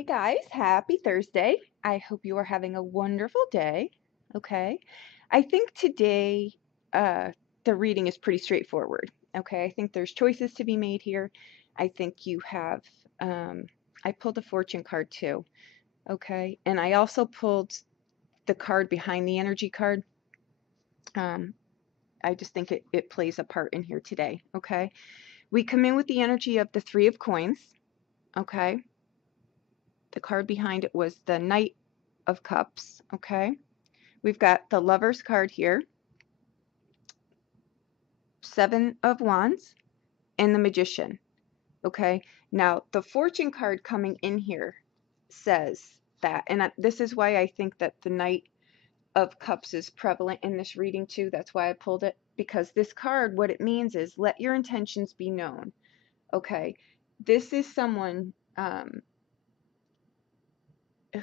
Hey guys, happy Thursday. I hope you are having a wonderful day. Okay. I think today the reading is pretty straightforward. Okay. I think there's choices to be made here. I think you have, um, I pulled a fortune card too. Okay. And I also pulled the card behind the energy card. Um, I just think it plays a part in here today. Okay. We come in with the energy of the Three of Coins. Okay. The card behind it was the Knight of Cups. Okay. We've got the Lover's card here, Seven of Wands, and the Magician. Okay. Now, the Fortune card coming in here says that, and this is why I think that the Knight of Cups is prevalent in this reading too. That's why I pulled it, because this card, what it means is let your intentions be known. Okay. This is someone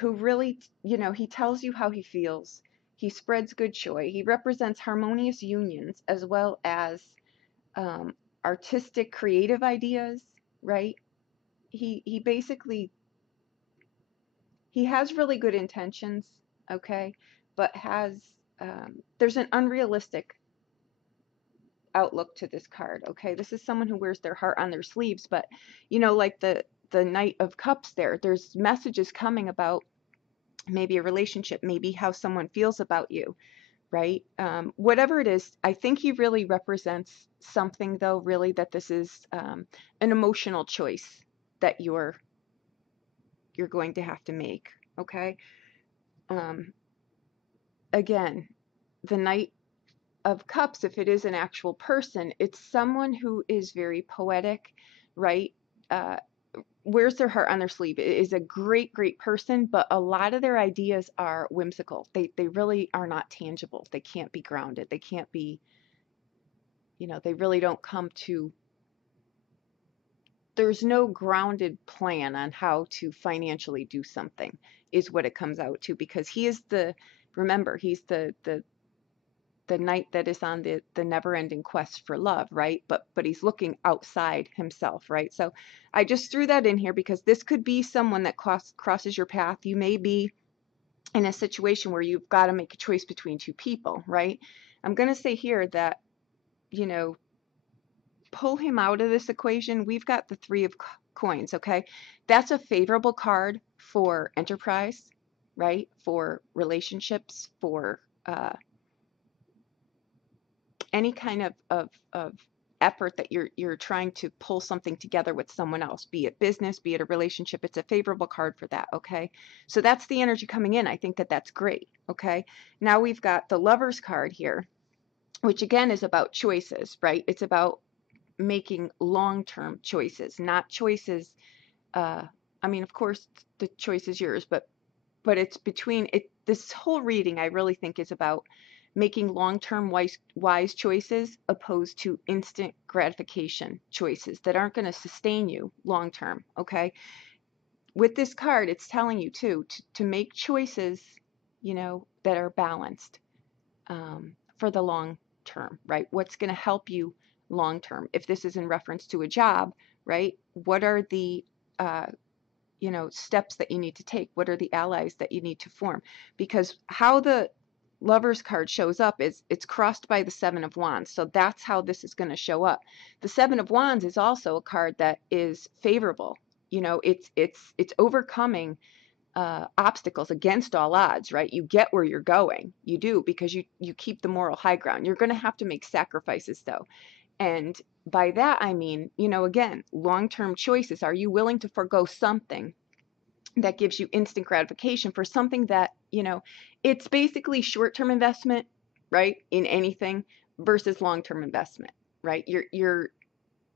who really, he tells you how he feels. He spreads good joy. He represents harmonious unions as well as artistic, creative ideas, right? He basically, he has really good intentions, okay, but has, there's an unrealistic outlook to this card, okay? This is someone who wears their heart on their sleeves, but, like the Knight of Cups there's messages coming about maybe a relationship, maybe how someone feels about you, right? Whatever it is, I think he really represents something, though, really, that this is an emotional choice that you're going to have to make, okay? Again, the Knight of Cups, if it is an actual person, it's someone who is very poetic, right? Wears their heart on their sleeve. It is a great, great person, but a lot of their ideas are whimsical. They really are not tangible. They can't be grounded. They can't be, they really don't come to, there's no grounded plan on how to financially do something, is what it comes out to, because he is remember, he's the knight that is on the never-ending quest for love, right? But he's looking outside himself, right? So I just threw that in here because this could be someone that crosses your path. You may be in a situation where you've got to make a choice between two people, right? I'm going to say here that, pull him out of this equation. We've got the Three of Coins, okay? That's a favorable card for enterprise, right? For relationships, for any kind of effort that you're trying to pull something together with someone else, be it business, be it a relationship. It's a favorable card for that, okay? So that's the energy coming in. I think that that's great, okay? Now we've got the Lover's card here, which again is about choices, right? It's about making long-term choices, not choices. I mean, of course, the choice is yours, but it's between it. This whole reading, I really think, is about making long-term wise choices opposed to instant gratification choices that aren't going to sustain you long-term, okay? With this card, it's telling you too to make choices, that are balanced for the long term, right? What's going to help you long term? If this is in reference to a job, right? What are the steps that you need to take? What are the allies that you need to form? Because how the Lover's card shows up is it's crossed by the Seven of Wands. So that's how this is going to show up. The Seven of Wands is also a card that is favorable. It's overcoming obstacles against all odds, right? You get where you're going. You do, because you keep the moral high ground. You're going to have to make sacrifices, though. And by that, I mean, again, long-term choices. Are you willing to forego something that gives you instant gratification for something that, it's basically short-term investment, right, in anything versus long-term investment, right? You're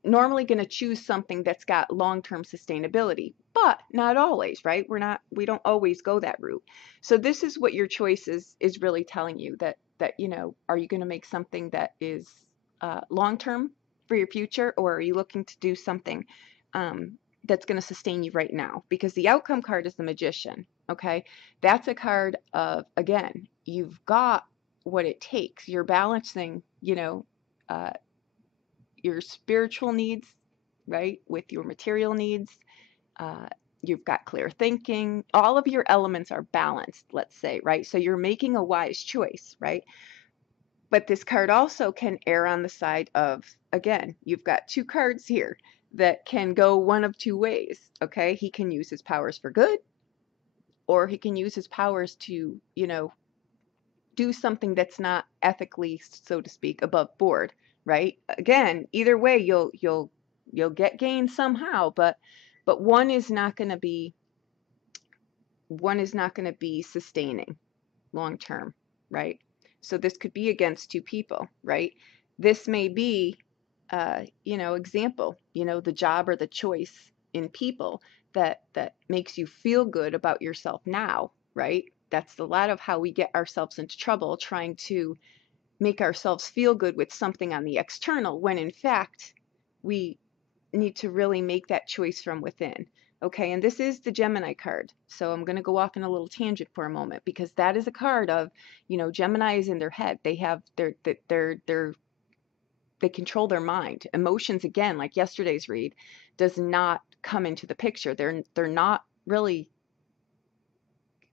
normally going to choose something that's got long-term sustainability, but not always, right? We don't always go that route. So this is what your choice is really telling you, that are you going to make something that is long-term for your future, or are you looking to do something that's going to sustain you right now? Because the outcome card is the Magician, okay? That's a card of, again, you've got what it takes. You're balancing, your spiritual needs, right, with your material needs. You've got clear thinking. All of your elements are balanced, let's say, right? So you're making a wise choice, right? But this card also can err on the side of, again, you've got two cards here that can go one of two ways, okay? He can use his powers for good, or he can use his powers to, do something that's not ethically, so to speak, above board, right? Again, either way, you'll get gain somehow, but one is not going to be sustaining long term, right? So this could be against two people, right? This may be, example, the job or the choice in people that makes you feel good about yourself now, right? That's a lot of how we get ourselves into trouble, trying to make ourselves feel good with something on the external, when in fact we need to really make that choice from within. Okay, and this is the Gemini card. So I'm going to go off in a little tangent for a moment, because that is a card of, Gemini is in their head. They have they control their mind. Emotions, again, like yesterday's read, does not come into the picture. They're not really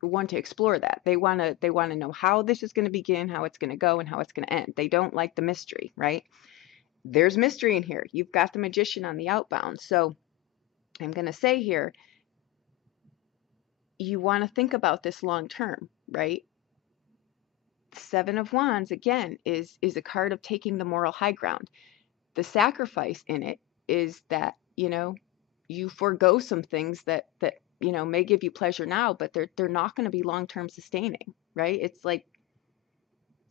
want to explore that. They want to know how this is going to begin, how it's going to go, and how it's going to end. They don't like the mystery, right? There's mystery in here. You've got the Magician on the outbound. So I'm going to say here, you want to think about this long term, right? Seven of Wands, again, is a card of taking the moral high ground. The sacrifice in it is that, you forego some things that may give you pleasure now, but they're not going to be long-term sustaining, right? It's like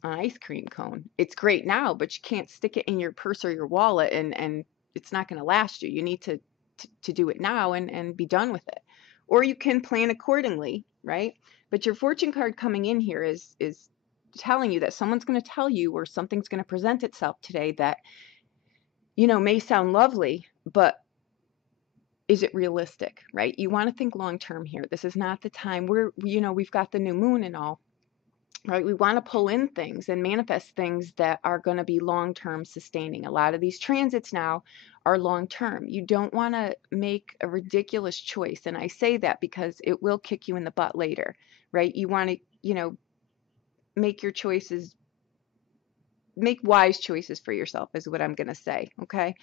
an ice cream cone. It's great now, but you can't stick it in your purse or your wallet, and it's not going to last you. You need to do it now and be done with it. Or you can plan accordingly, right? But your fortune card coming in here is telling you that someone's going to tell you, or something's going to present itself today that, may sound lovely, but is it realistic, right? You want to think long term here. This is not the time where, we've got the new moon and all, right? We want to pull in things and manifest things that are going to be long term sustaining. A lot of these transits now are long term. You don't want to make a ridiculous choice. And I say that because it will kick you in the butt later, right? You want to, make your choices, make wise choices for yourself, is what I'm going to say, okay?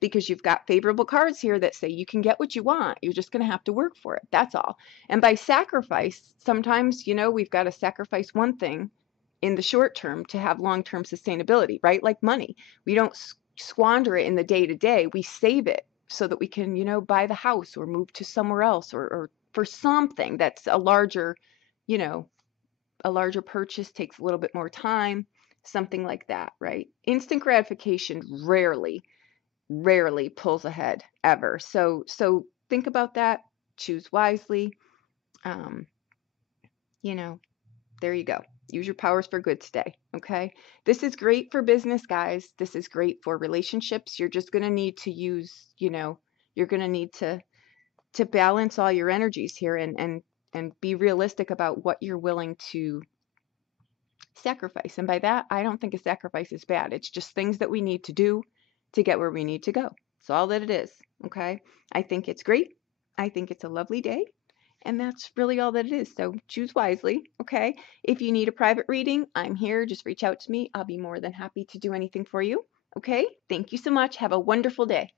Because you've got favorable cards here that say you can get what you want. You're just going to have to work for it. That's all. And by sacrifice, sometimes, we've got to sacrifice one thing in the short term to have long-term sustainability, right? Like money. We don't squander it in the day-to-day. We save it so that we can, buy the house or move to somewhere else, or for something that's a larger, a larger purchase, takes a little bit more time, something like that, right? Instant gratification rarely pulls ahead, ever. So think about that, choose wisely. There you go. Use your powers for good today, okay? This is great for business, guys. This is great for relationships. You're just going to need to use, you're going to need to balance all your energies here, and be realistic about what you're willing to sacrifice. And by that, I don't think a sacrifice is bad. It's just things that we need to do to get where we need to go. It's all that it is, okay? I think it's great. I think it's a lovely day. And that's really all that it is. So choose wisely, okay? If you need a private reading, I'm here. Just reach out to me. I'll be more than happy to do anything for you, okay? Thank you so much. Have a wonderful day.